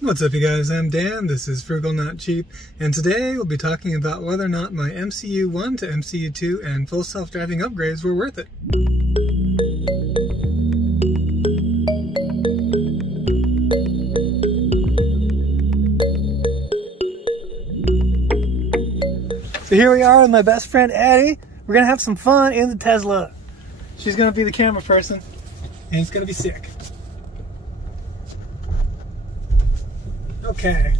What's up, you guys? I'm Dan, this is Frugal Not Cheap, and today we'll be talking about whether or not my MCU 1 to MCU 2 and full self-driving upgrades were worth it. So here we are with my best friend Addie. We're gonna have some fun in the Tesla. She's gonna be the camera person, and it's gonna be sick. Okay,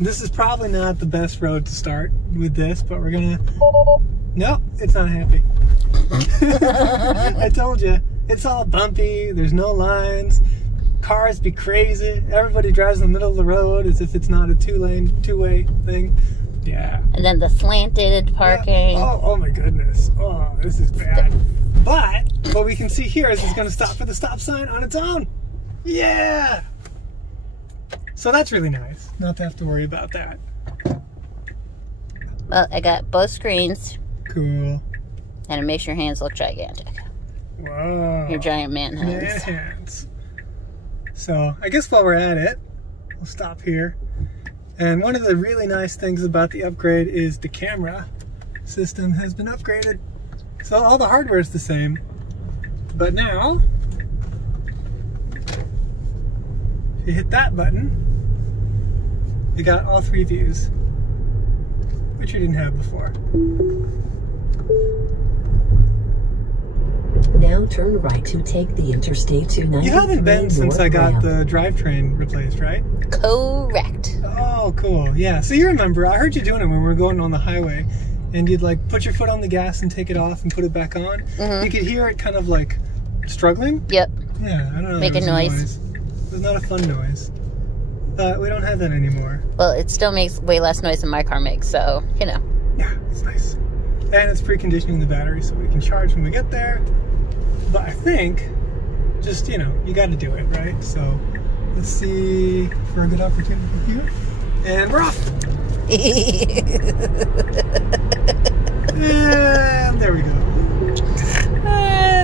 this is probably not the best road to start with this, but we're gonna... Nope, it's not happy. I told you, it's all bumpy, there's no lines, cars be crazy, everybody drives in the middle of the road as if it's not a two-way thing. Yeah. And then the slanted parking. Yeah. Oh my goodness. Oh, this is bad. But what we can see here is it's gonna stop for the stop sign on its own. Yeah! So that's really nice, not to have to worry about that. Well, I got both screens. Cool. And it makes your hands look gigantic. Whoa. Your giant man hands. Man hands. So, I guess while we're at it, we'll stop here. And one of the really nice things about the upgrade is the camera system has been upgraded. So all the hardware is the same. But now, if you hit that button, you got all three views, which you didn't have before. Now turn right to take the Interstate 293. You haven't been since I got the drivetrain replaced, right? Correct. Oh, cool. Yeah. So you remember, I heard you doing it when we were going on the highway, and you'd like put your foot on the gas and take it off and put it back on. Mm-hmm. You could hear it kind of like struggling. Yep. Yeah, I don't know. Make a noise. It was not a fun noise. But we don't have that anymore. Well, it still makes way less noise than my car makes, so, you know. Yeah, it's nice. And it's preconditioning the battery so we can charge when we get there. But I think, just, you know, you got to do it, right? So, let's see for a good opportunity here. And we're off! And there we go.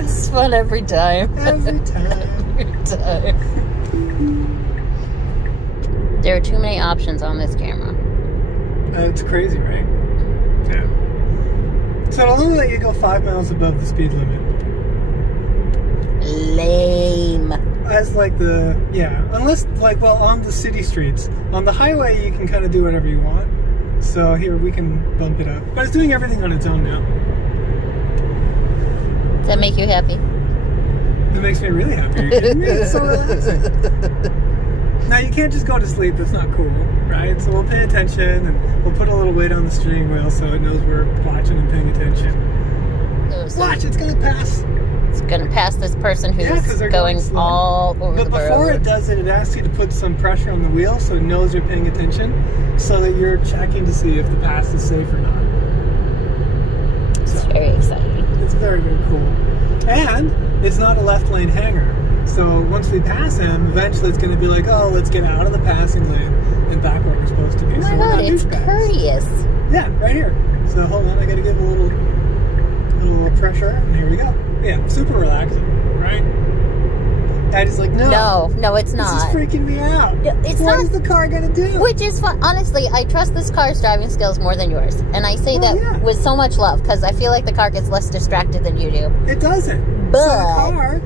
It's fun every time. Every time. Every time. There are too many options on this camera. It's crazy, right? Yeah. So it'll only let you go 5 miles above the speed limit. Lame. As like the, yeah, unless like, well, on the city streets. On the highway, you can kind of do whatever you want. So here, we can bump it up. But it's doing everything on its own now. Does that make you happy? It makes me really happy. Are you kidding me? It's so relaxing. Now, you can't just go to sleep. That's not cool, right? So we'll pay attention, and we'll put a little weight on the steering wheel so it knows we're watching and paying attention. Watch, it's going to pass. It's going to pass this person who's going all over the road. But before it does it, it asks you to put some pressure on the wheel so it knows you're paying attention, so that you're checking to see if the pass is safe or not. It's very exciting. It's very, very cool. And it's not a left lane hanger. So once we pass him, eventually it's going to be like, oh, let's get out of the passing lane and back where we're supposed to be. Oh my God, it's courteous. Yeah, right here. So hold on, I got to give a little pressure, and here we go. Yeah, super relaxing, right? Daddy's like, no. No, it's not. This is freaking me out. What is the car going to do? Which is fun. Honestly, I trust this car's driving skills more than yours. And I say that with so much love, because I feel like the car gets less distracted than you do. It doesn't. But so the car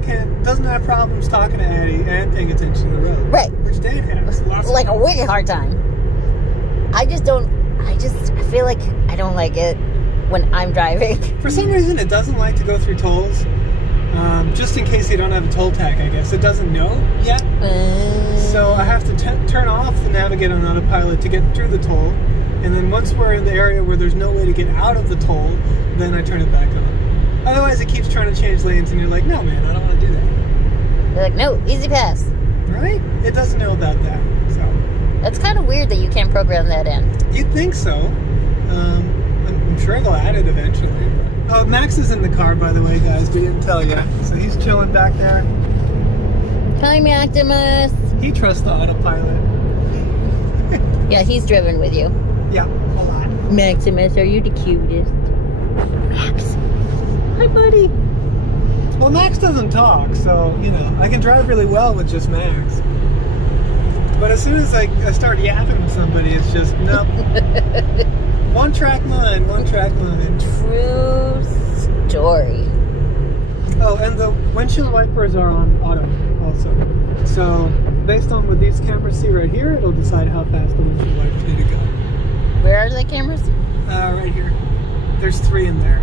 doesn't have problems talking to Addie and paying attention to the road. Right. Which Dad has. Like a wicked hard time. I feel like I don't like it when I'm driving. For some reason, it doesn't like to go through tolls. Just in case you don't have a toll tag, I guess. It doesn't know yet. So I have to turn off the navigate on autopilot to get through the toll. And then once we're in the area where there's no way to get out of the toll, then I turn it back on. Otherwise, it keeps trying to change lanes, and you're like, no, man, I don't want to do that. You're like, no, easy pass. Right? It doesn't know about that. So that's kind of weird that you can't program that in. You'd think so. I'm sure they'll add it eventually. Oh, Max is in the car, by the way, guys. We didn't tell you. So he's chilling back there. Hi, Maximus. He trusts the autopilot. Yeah, he's driven with you. Yeah, a lot. Maximus, are you the cutest? Max. Hi, buddy. Well, Max doesn't talk, so, you know, I can drive really well with just Max. But as soon as I start yapping with somebody, it's just, nope. One track mind, one track mind. True story. Oh, and the windshield wipers are on auto also. So, based on what these cameras see right here, it'll decide how fast the windshield wipers need to go. Where are the cameras? Right here. There's 3 in there.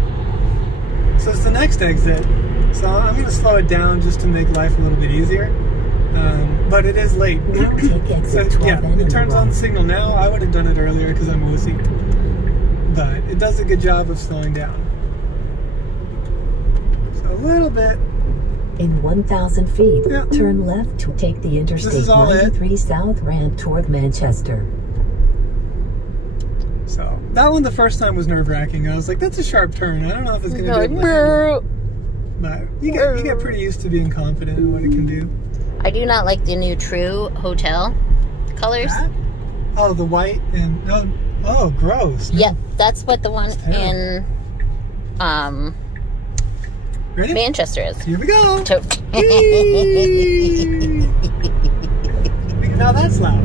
So it's the next exit. So I'm going to slow it down just to make life a little bit easier. But it is late. So, yeah, it turns on the signal now. I would have done it earlier because I'm woozy. But it does a good job of slowing down. So a little bit. In 1,000 feet, Yeah. turn left to take the Interstate is all it. 93 South ramp toward Manchester. So that one the first time was nerve-wracking. I was like, that's a sharp turn. I don't know if it's going to do it. But you get pretty used to being confident in what it can do. I do not like the new True Hotel colors. That? Oh, the white and oh, gross. Yep, that's what the one in Ready? Manchester is. Here we go. Whee! Now that's loud.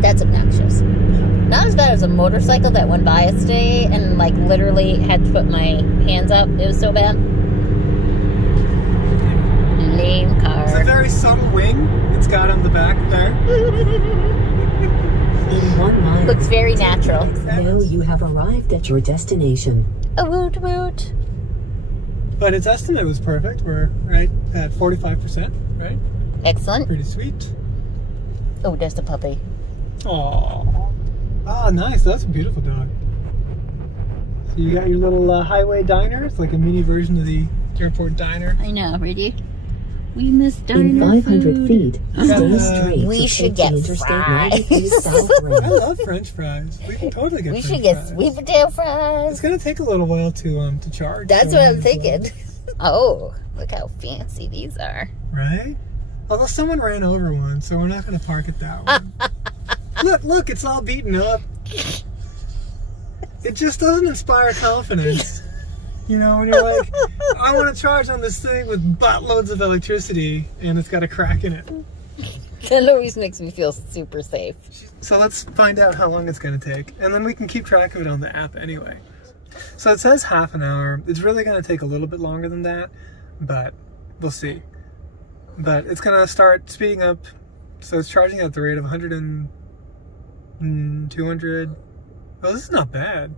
That's obnoxious. Not as bad as a motorcycle that went by us today and like literally had to put my hands up. It was so bad. Lame car. It's a very subtle wing it's got on the back there. In 1 mile, Looks very natural. know you have arrived at your destination. A woot woot. But its estimate was perfect. We're right at 45%, right? Excellent. Pretty sweet. Oh, there's the puppy. Aww. Oh, nice. That's a beautiful dog. So you got your little highway diner. It's like a mini version of the airport diner. I know, ready? We miss diner In 500 food. feet, stay straight We to should take get the Interstate fries. 93 South I ramp. love French fries. We can totally get We French should get fries. sweet potato It's fries. gonna take a little while to charge. That's so what I'm it's thinking. Oh, look how fancy these are. Right? Although someone ran over one, so we're not gonna park at that one. Look, it's all beaten up. It just doesn't inspire confidence. You know, when you're like, I want to charge on this thing with buttloads of electricity, and it's got a crack in it. That always makes me feel super safe. So let's find out how long it's going to take, and then we can keep track of it on the app anyway. So it says half an hour. It's really going to take a little bit longer than that, but we'll see. But it's going to start speeding up, so it's charging at the rate of 100 and 200. Oh, this is not bad.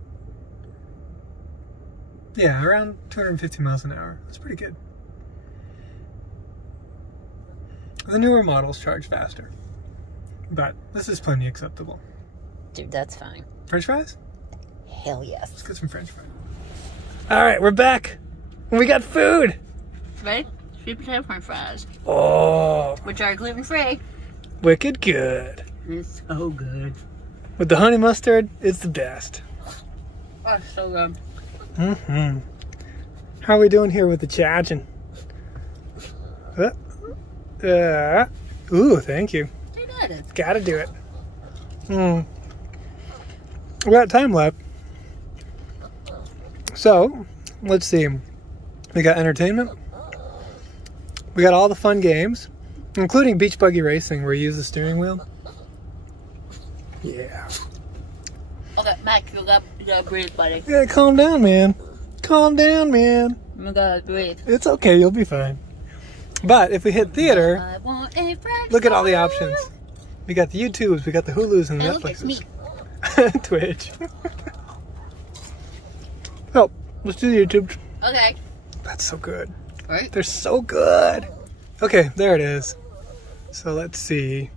Yeah, around 250 miles an hour. That's pretty good. The newer models charge faster, but this is plenty acceptable. Dude, that's fine. French fries? Hell yes. Let's get some French fries. All right, we're back. We got food. Right? Sweet potato french fries. Oh, Which are gluten-free. wicked good. It's so good. With the honey mustard, it's the best. Oh, so good. Mm-hmm. How are we doing here with the charging? Ooh, thank you. You got it. Gotta do it. We got time left. So, let's see. We got entertainment. We got all the fun games, including beach buggy racing where you use the steering wheel. Yeah. Okay, Mac, you gotta breathe, buddy. Yeah, calm down, man. Calm down, man. You gotta breathe. It's okay, you'll be fine. But if we hit theater, I want a French look at all the fry. options. We got the YouTubes, we got the Hulus and the And look, it's me. Netflixes. Twitch. Oh, let's do the YouTubes. Okay. That's so good. Right? They're so good. Okay, there it is. So let's see.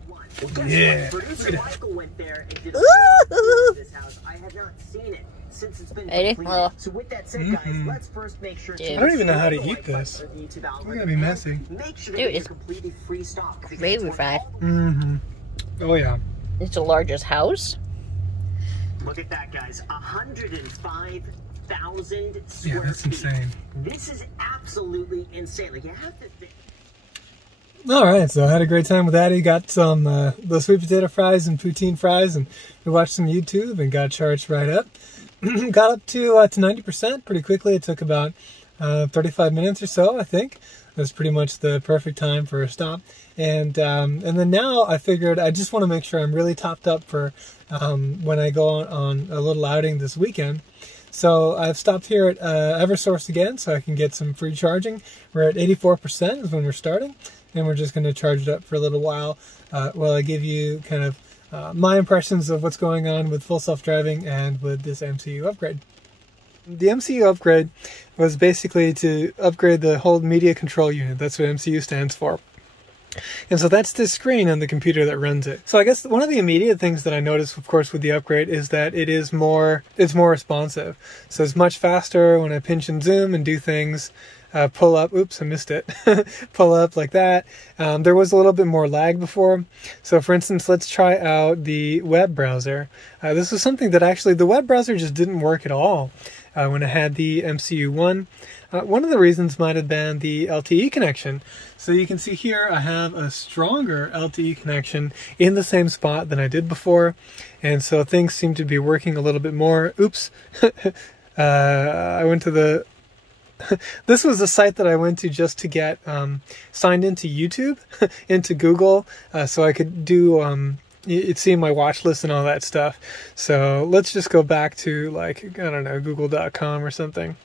Yeah. Producer Michael went there and did a this house. I have not seen it since it's been Ready? completed. Oh. So with that said, guys, let's first make sure Dude. to I don't even know how to install eat the this. Wi-Fi for the YouTube It's algorithm. gonna be messy. Make sure Dude, that it's you're completely free stock. because gravy it's fry. Mm-hmm. Oh yeah. It's the largest house. Look at that, guys. 105,000 square Yeah, that's feet. insane. This is absolutely insane. Like, you have to think. Alright, so I had a great time with Addie. Got some the sweet potato fries and poutine fries, and we watched some YouTube and got charged right up. Got up to 90% pretty quickly. It took about 35 minutes or so, I think. That's pretty much the perfect time for a stop. And then now I figured I just want to make sure I'm really topped up for when I go on a little outing this weekend. So I've stopped here at Eversource again so I can get some free charging. We're at 84% is when we're starting, and we're just going to charge it up for a little while I give you kind of my impressions of what's going on with full self-driving and with this MCU upgrade. The MCU upgrade was basically to upgrade the whole media control unit. That's what MCU stands for. And so that's this screen on the computer that runs it. So I guess one of the immediate things that I noticed, of course, with the upgrade is that it's more responsive. So it's much faster when I pinch and zoom and do things. Pull up, oops, I missed it. Pull up like that. There was a little bit more lag before. So for instance, let's try out the web browser. This was something that actually the web browser just didn't work at all when I had the MCU one. One of the reasons might have been the LTE connection. So you can see here I have a stronger LTE connection in the same spot than I did before. And so things seem to be working a little bit more. Oops. I went to the... This was the site that I went to just to get signed into YouTube, into Google, so I could do... You'd see my watch list and all that stuff. So let's just go back to, like, I don't know, google.com or something.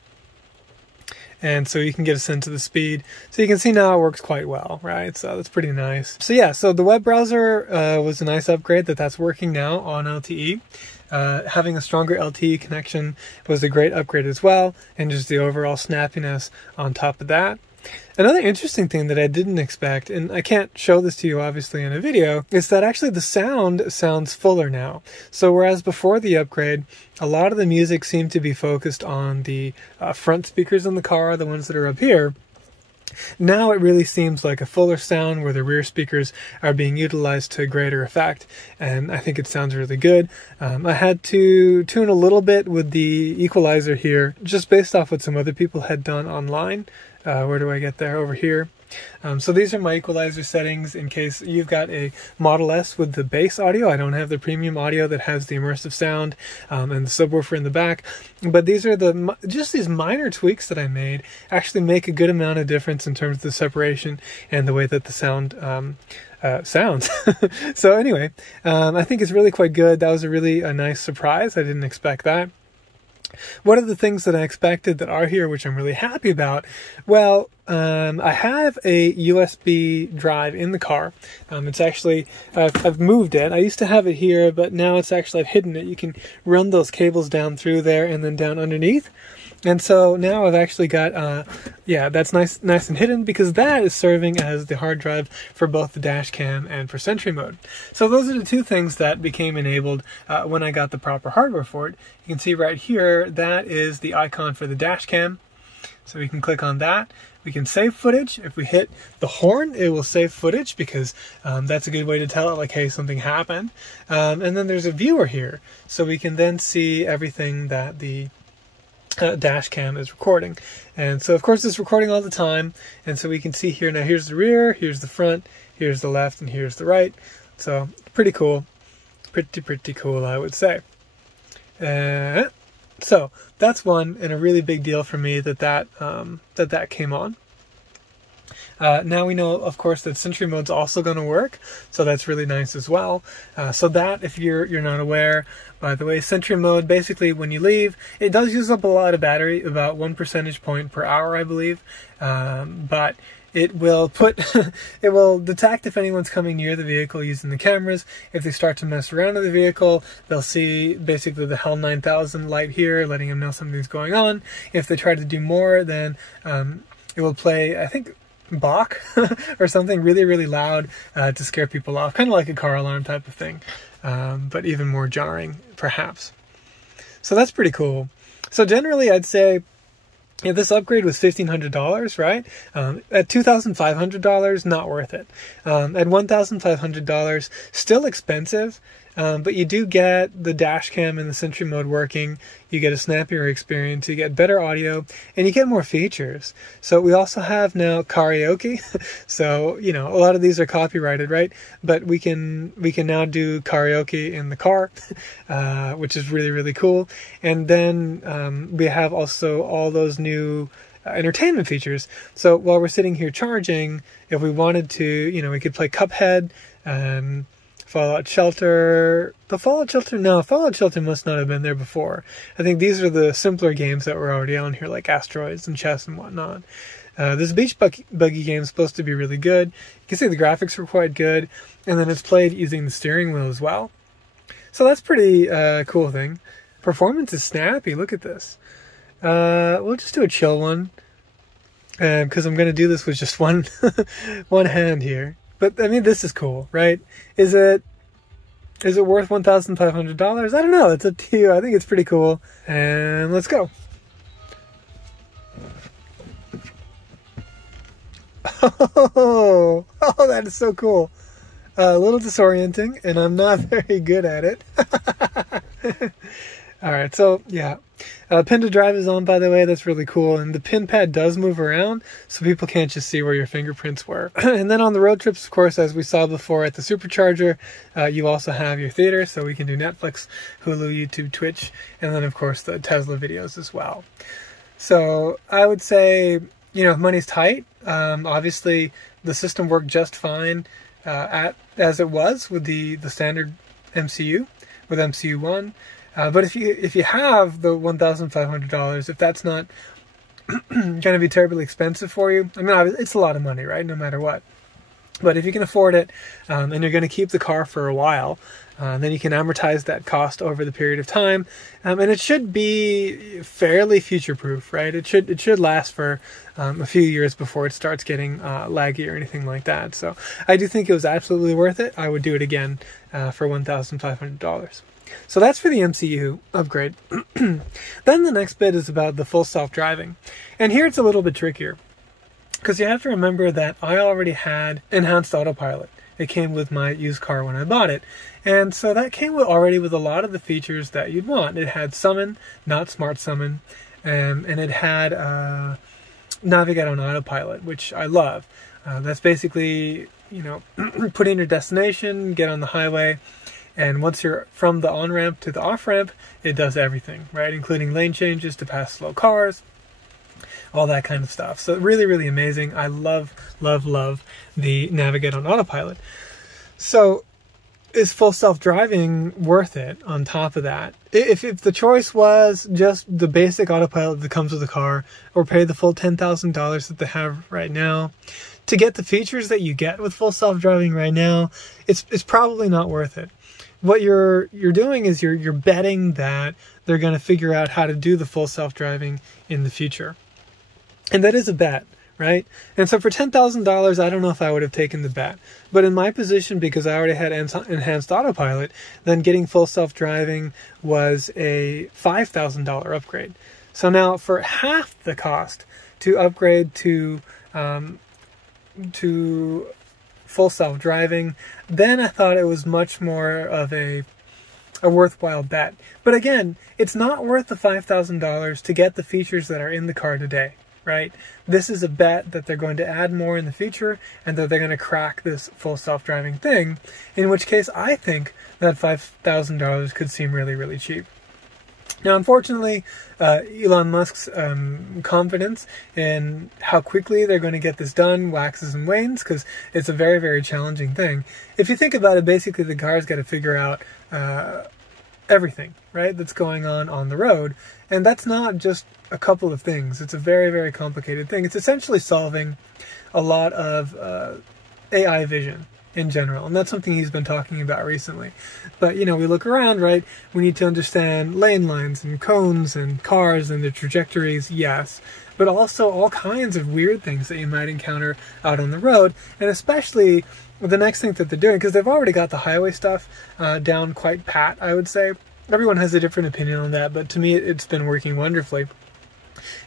And so you can get a sense of the speed. So you can see now it works quite well, right? So that's pretty nice. So yeah, so the web browser was a nice upgrade that's working now on LTE. Having a stronger LTE connection was a great upgrade as well, and just the overall snappiness on top of that. Another interesting thing that I didn't expect, and I can't show this to you obviously in a video, is that actually the sound sounds fuller now. So whereas before the upgrade, a lot of the music seemed to be focused on the front speakers in the car, the ones that are up here, now it really seems like a fuller sound where the rear speakers are being utilized to greater effect, and I think it sounds really good. I had to tune a little bit with the equalizer here, just based off what some other people had done online. Where do I get there? Over here. So these are my equalizer settings in case you've got a Model S with the bass audio. I don't have the premium audio that has the immersive sound and the subwoofer in the back. But these are just these minor tweaks that I made actually make a good amount of difference in terms of the separation and the way that the sound sounds. So anyway, I think it's really quite good. That was a really nice surprise. I didn't expect that. What are the things that I expected that are here, which I'm really happy about? Well, I have a USB drive in the car. It's actually, I've moved it. I used to have it here, but now it's actually, I've hidden it. You can run those cables down through there and then down underneath. And so now I've actually got, yeah, that's nice and hidden, because that is serving as the hard drive for both the dash cam and for Sentry mode. So those are the two things that became enabled when I got the proper hardware for it. You can see right here, that is the icon for the dash cam. So we can click on that. We can save footage. If we hit the horn, it will save footage, because that's a good way to tell it, like, hey, something happened. And then there's a viewer here. So we can then see everything that the dash cam is recording. And so of course it's recording all the time, and so we can see here now, here's the rear, here's the front, here's the left, and here's the right. So pretty cool, pretty cool, I would say. So that's one, and a really big deal for me that came on. Now we know, of course, that Sentry mode's also going to work, so that's really nice as well. So that, if you're not aware, by the way, Sentry mode, basically when you leave, it does use up a lot of battery, about 1 percentage point per hour, I believe, but it will it will detect if anyone's coming near the vehicle using the cameras. If they start to mess around with the vehicle, they'll see basically the HAL 9000 light here, letting them know something's going on. If they try to do more, then it will play, I think, Bach or something really, really loud to scare people off, kind of like a car alarm type of thing, but even more jarring, perhaps. So that's pretty cool. So generally, I'd say, yeah, this upgrade was $1,500, right? At $2,500, not worth it. At $1,500, still expensive, but you do get the dash cam and the Sentry mode working. You get a snappier experience, you get better audio, and you get more features. So we also have now karaoke. So, you know, a lot of these are copyrighted, right? But we can now do karaoke in the car, which is really, really cool. And then we have also all those new entertainment features. So while we're sitting here charging, if we wanted to, you know, we could play Cuphead, Fallout Shelter. Fallout Shelter must not have been there before. I think these are the simpler games that were already on here, like Asteroids and Chess and whatnot. This beach buggy game is supposed to be really good. You can see the graphics were quite good, and then it's played using the steering wheel as well. So that's pretty cool thing. Performance is snappy. Look at this. We'll just do a chill one, because I'm going to do this with just one hand here. But I mean, this is cool, right? Is it worth $1,500? I don't know. It's up to you. I think it's pretty cool. And let's go. Oh, that is so cool. A little disorienting, and I'm not very good at it. All right, so yeah. Pin to drive is on, by the way. That's really cool. And the pin pad does move around, so people can't just see where your fingerprints were. And then on the road trips, of course, as we saw before at the Supercharger, you also have your theater, so we can do Netflix, Hulu, YouTube, Twitch, and then, of course, the Tesla videos as well. So I would say, you know, if money's tight, obviously the system worked just fine as it was with the standard MCU, with MCU 1. But if you have the $1,500, if that's not going to be terribly expensive for you, I mean, it's a lot of money, right? No matter what. But if you can afford it, and you're going to keep the car for a while, then you can amortize that cost over the period of time, and it should be fairly future-proof, right? It should last for a few years before it starts getting laggy or anything like that. So I do think it was absolutely worth it. I would do it again for $1,500. So that's for the MCU upgrade. Then the next bit is about the full self-driving. And here it's a little bit trickier, because you have to remember that I already had enhanced autopilot. It came with my used car when I bought it. And so that came already with a lot of the features that you'd want. It had summon, not smart summon, and it had navigate on autopilot, which I love. That's basically, you know, put in your destination, get on the highway, and once you're from the on-ramp to the off-ramp, it does everything, right? Including lane changes to pass slow cars, all that kind of stuff. So really, really amazing. I love, love, love the navigate on autopilot. So is full self-driving worth it on top of that? If the choice was just the basic autopilot that comes with the car, or pay the full $10,000 that they have right now, to get the features that you get with full self-driving right now, it's probably not worth it. What you're doing is you're betting that they're going to figure out how to do the full self-driving in the future. And that is a bet, right? And so for $10,000, I don't know if I would have taken the bet. But in my position, because I already had enhanced autopilot, then getting full self-driving was a $5,000 upgrade. So now for half the cost to upgrade to full self-driving, then I thought it was much more of a worthwhile bet. But again, it's not worth the $5,000 to get the features that are in the car today, right? This is a bet that they're going to add more in the future, and that they're going to crack this full self-driving thing, in which case I think that $5,000 could seem really, really cheap. Now, unfortunately, Elon Musk's confidence in how quickly they're going to get this done waxes and wanes, because it's a very, very challenging thing. If you think about it, basically the car's got to figure out everything, right, that's going on the road. And that's not just a couple of things. It's a very, very complicated thing. It's essentially solving a lot of AI vision in general, and that's something he's been talking about recently. But, you know, we look around, right? We need to understand lane lines and cones and cars and their trajectories, yes, but also all kinds of weird things that you might encounter out on the road, and especially the next thing that they're doing, because they've already got the highway stuff down quite pat, I would say. Everyone has a different opinion on that, but to me it's been working wonderfully,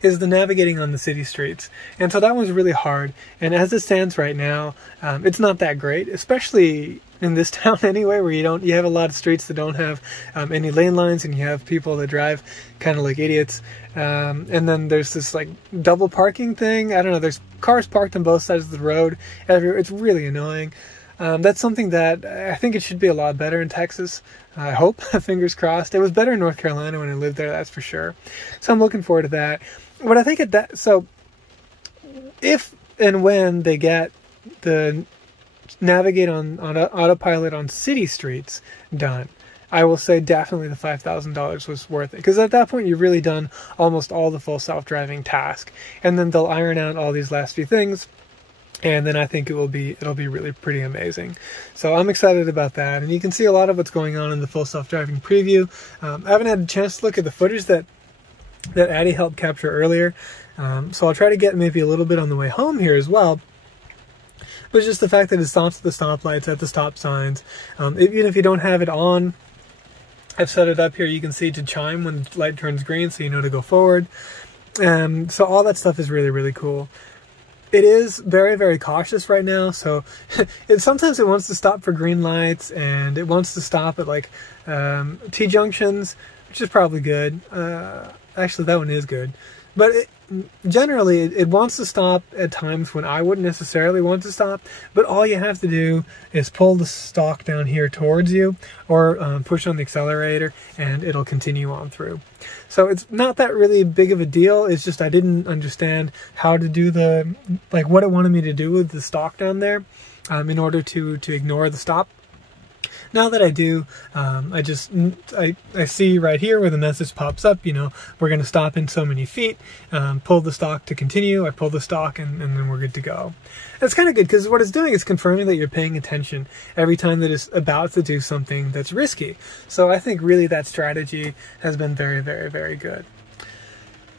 is the navigating on the city streets. And so that was really hard. And as it stands right now, it's not that great, especially in this town anyway, where you have a lot of streets that don't have any lane lines, and you have people that drive kind of like idiots. And then there's this like double parking thing. I don't know, there's cars parked on both sides of the road everywhere. It's really annoying. That's something that I think it should be a lot better in Texas. I hope, fingers crossed. It was better in North Carolina when I lived there, that's for sure. So I'm looking forward to that. But I think so if and when they get the navigate on autopilot on city streets done, I will say definitely the $5,000 was worth it, because at that point you've really done almost all the full self-driving task, and then they'll iron out all these last few things, and then I think it'll be really pretty amazing. So I'm excited about that, and you can see a lot of what's going on in the full self-driving preview. I haven't had a chance to look at the footage that Addie helped capture earlier, so I'll try to get maybe a little bit on the way home here as well. But just the fact that it stops at the stoplights, at the stop signs, even if you don't have it on, I've set it up here, you can see to chime when the light turns green so you know to go forward. So all that stuff is really, really cool. It is very, very cautious right now, so sometimes it wants to stop for green lights, and it wants to stop at like T-junctions, which is probably good. Actually, that one is good. But generally, it wants to stop at times when I wouldn't necessarily want to stop, but all you have to do is pull the stalk down here towards you, or push on the accelerator, and it'll continue on through. So it's not that really big of a deal. It's just I didn't understand how to do what it wanted me to do with the stalk down there in order to ignore the stop. Now that I do, I see right here where the message pops up, we're going to stop in so many feet, pull the stalk to continue, I pull the stalk, and then we're good to go. That's kind of good, because what it's doing is confirming that you're paying attention every time that it's about to do something that's risky. So I think really that strategy has been very, very, very good.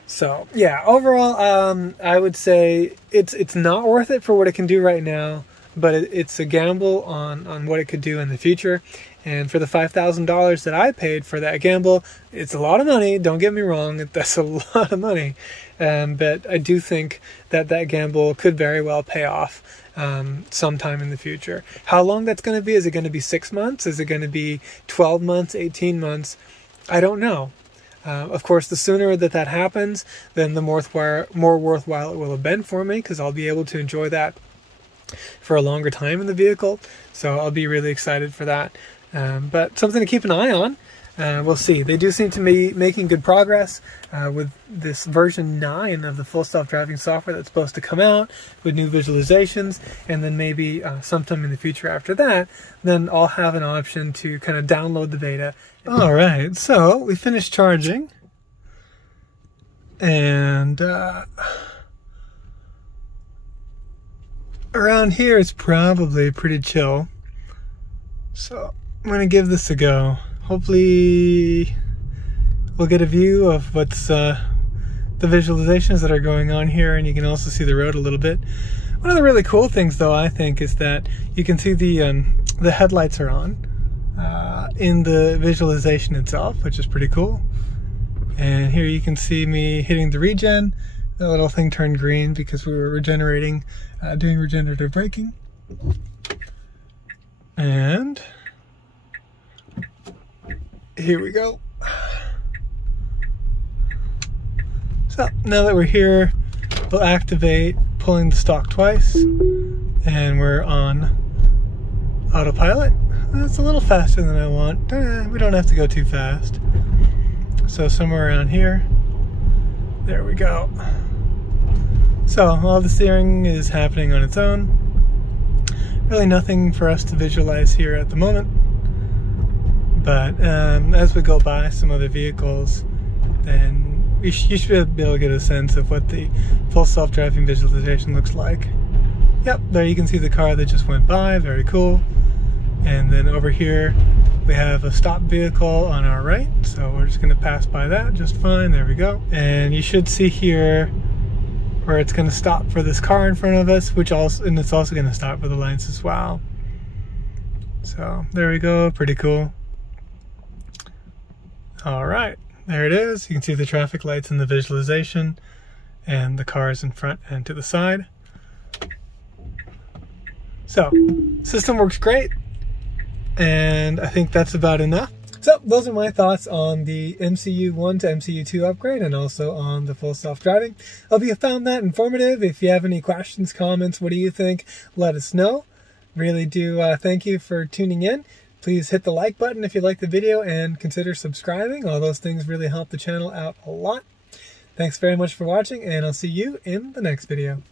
So yeah, overall, I would say it's not worth it for what it can do right now, but it's a gamble on what it could do in the future. And for the $5,000 that I paid for that gamble, it's a lot of money, don't get me wrong, that's a lot of money. But I do think that gamble could very well pay off sometime in the future. How long that's going to be? Is it going to be 6 months? Is it going to be 12 months, 18 months? I don't know. Of course, the sooner that happens, then the more worthwhile it will have been for me, because I'll be able to enjoy that for a longer time in the vehicle. So I'll be really excited for that. But something to keep an eye on. We'll see. They do seem to be making good progress with this version 9 of the full self-driving software that's supposed to come out with new visualizations, and then maybe sometime in the future after that, then I'll have an option to kind of download the beta. Alright, so we finished charging, and around here it's probably pretty chill, so I'm going to give this a go. Hopefully we'll get a view of what's the visualizations that are going on here, and you can also see the road a little bit. One of the really cool things, though, I think, is that you can see the headlights are on in the visualization itself, which is pretty cool. And here you can see me hitting the regen. That little thing turned green because we were regenerating, doing regenerative braking. And here we go. So now that we're here, we'll activate pulling the stalk twice, and we're on autopilot. That's a little faster than I want. We don't have to go too fast. So somewhere around here. There we go. So all the steering is happening on its own. Really nothing for us to visualize here at the moment. But as we go by some other vehicles, then you should be able to get a sense of what the full self-driving visualization looks like. Yep, there you can see the car that just went by, very cool. And then over here we have a stop vehicle on our right, so we're just going to pass by that just fine. There we go. And you should see here where it's going to stop for this car in front of us, and it's also going to stop for the lights as well. So there we go, pretty cool. Alright, there it is. You can see the traffic lights in the visualization, and the cars in front and to the side. So, system works great, and I think that's about enough. So, those are my thoughts on the MCU 1 to MCU 2 upgrade, and also on the full self-driving. I hope you found that informative. If you have any questions, comments, what do you think, let us know. Really do thank you for tuning in. Please hit the like button if you like the video, and consider subscribing. All those things really help the channel out a lot. Thanks very much for watching, and I'll see you in the next video.